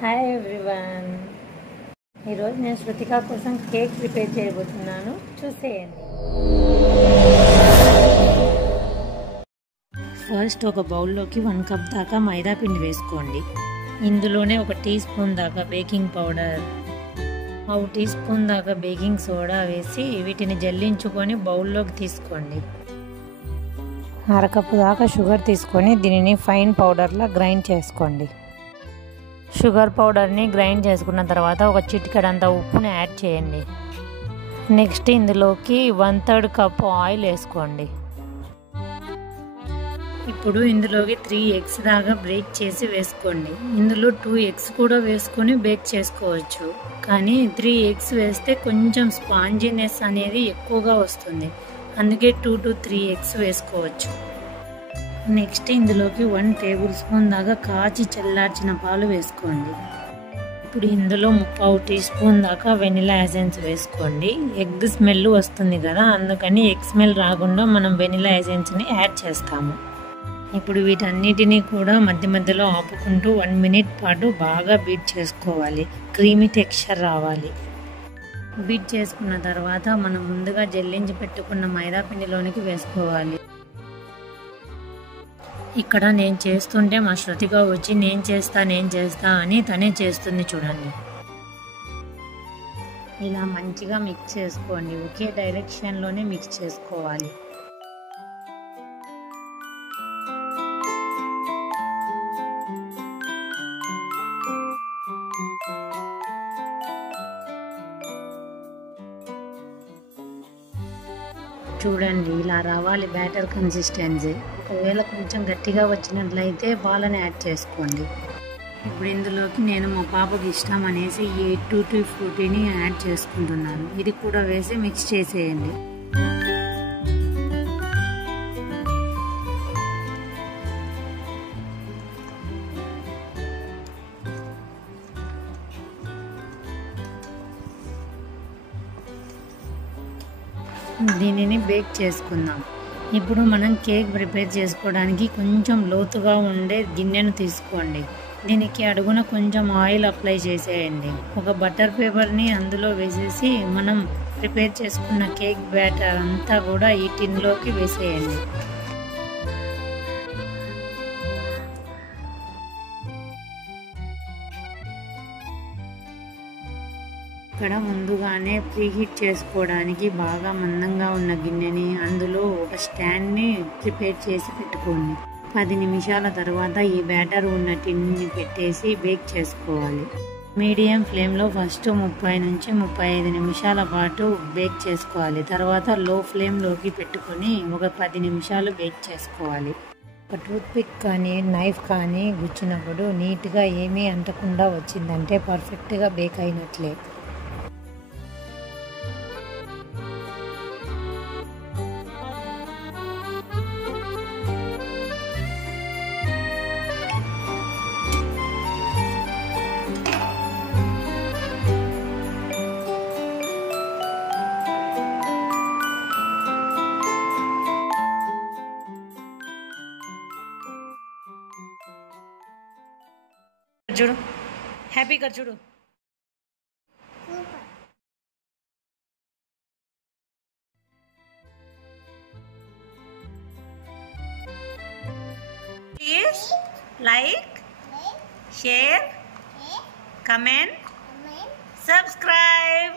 Hi everyone, ఈరోజు నేను శృతిక కోసం కేక్ ప్రిపేర్ చేయబోతున్నాను, చూసేయండి. ఫస్ట్ ఒక బౌల్లోకి 1 కప్ దాకా మైదా పిండి వేసుకోండి. ఇందులోనే 1 టీ స్పూన్ దాకా బేకింగ్ పౌడర్, 1 టీ స్పూన్ దాకా బేకింగ్ సోడా వేసి వీటిని జల్లించుకొని బౌల్లోకి తీసుకోండి. 1/2 కప్పు దాకా షుగర్ తీసుకొని దీనిని ఫైన్ పౌడర్లా గ్రైండ్ చేసుకోండి. షుగర్ పౌడర్ని గ్రైండ్ చేసుకున్న తర్వాత ఒక చిటికెడంత ఉప్పుని యాడ్ చేయండి. నెక్స్ట్ ఇందులోకి 1/3 కప్పు ఆయిల్ వేసుకోండి. ఇప్పుడు ఇందులోకి 3 ఎగ్స్ దాకా బ్రేక్ చేసి వేసుకోండి. ఇందులో 2 ఎగ్స్ కూడా వేసుకొని బేక్ చేసుకోవచ్చు, కానీ 3 ఎగ్స్ వేస్తే కొంచెం స్పాంజీనెస్ అనేది ఎక్కువగా వస్తుంది, అందుకే 2 to 3 ఎగ్స్ వేసుకోవచ్చు. నెక్స్ట్ ఇందులోకి 1 టేబుల్ స్పూన్ దాకా కాచి చల్లార్చిన పాలు వేసుకోండి. ఇప్పుడు ఇందులో 1/4 టీ స్పూన్ దాకా వెనిలా ఎసెన్స్ వేసుకోండి. ఎగ్ స్మెల్ వస్తుంది కదా, అందుకని ఎగ్ స్మెల్ రాకుండా మనం వెనిలా ఎసెన్స్ని యాడ్ చేస్తాము. ఇప్పుడు వీటన్నిటినీ కూడా మధ్య మధ్యలో ఆపుకుంటూ 1 మినిట్ పాటు బాగా బీట్ చేసుకోవాలి. క్రీమీ టెక్స్చర్ రావాలి. బీట్ చేసుకున్న తర్వాత మనం ముందుగా జల్లించి పెట్టుకున్న మైదా పిండిలోనికి వేసుకోవాలి. ఇక్కడ నేను చేస్తుంటే మా శృతిక వచ్చి నేను చేస్తా అని తనే చేస్తుంది చూడండి. ఇలా మంచిగా మిక్స్ చేసుకోండి, ఒకే డైరెక్షన్లోనే మిక్స్ చేసుకోవాలి. చూడండి, ఇలా రావాలి బ్యాటర్ కన్సిస్టెన్సీ. ఒకవేళ కొంచెం గట్టిగా వచ్చినట్లయితే పాలను యాడ్ చేసుకోండి. ఇప్పుడు ఇందులోకి నేను మా పాపకి ఇష్టం అనేసి ఈ టూటీ ఫ్రూటీని యాడ్ చేసుకుంటున్నాను. ఇది కూడా వేసి మిక్స్ చేసేయండి. దీనిని బేక్ చేసుకుందాం. ఇప్పుడు మనం కేక్ ప్రిపేర్ చేసుకోవడానికి కొంచెం లోతుగా ఉండే గిన్నెను తీసుకోండి. దీనికి అడుగున కొంచెం ఆయిల్ అప్లై చేసేయండి. ఒక బటర్ పేపర్ని అందులో వేసేసి మనం ప్రిపేర్ చేసుకున్న కేక్ బ్యాటర్ అంతా కూడా ఈ టిన్లోకి వేసేయండి. ఇక్కడ ముందుగానే ప్రీహీట్ చేసుకోవడానికి బాగా మందంగా ఉన్న గిన్నెని అందులో ఒక స్టాండ్ని ప్రిపేర్ చేసి పెట్టుకోండి. 10 నిమిషాల తర్వాత ఈ బ్యాటర్ ఉన్న టిన్ని పెట్టేసి బేక్ చేసుకోవాలి. మీడియం ఫ్లేమ్లో ఫస్ట్ 30 నుంచి 35 నిమిషాల పాటు బేక్ చేసుకోవాలి. తర్వాత లో ఫ్లేమ్లోకి పెట్టుకొని ఒక 10 నిమిషాలు బేక్ చేసుకోవాలి. ఒక టూత్పిక్ కానీ నైఫ్ కానీ గుచ్చినప్పుడు నీట్గా ఏమీ అంటకుండా వచ్చిందంటే పర్ఫెక్ట్గా బేక్ అయినట్లే. చూడు, హ్యాపీగా చూడు. Please like, share, comment, subscribe.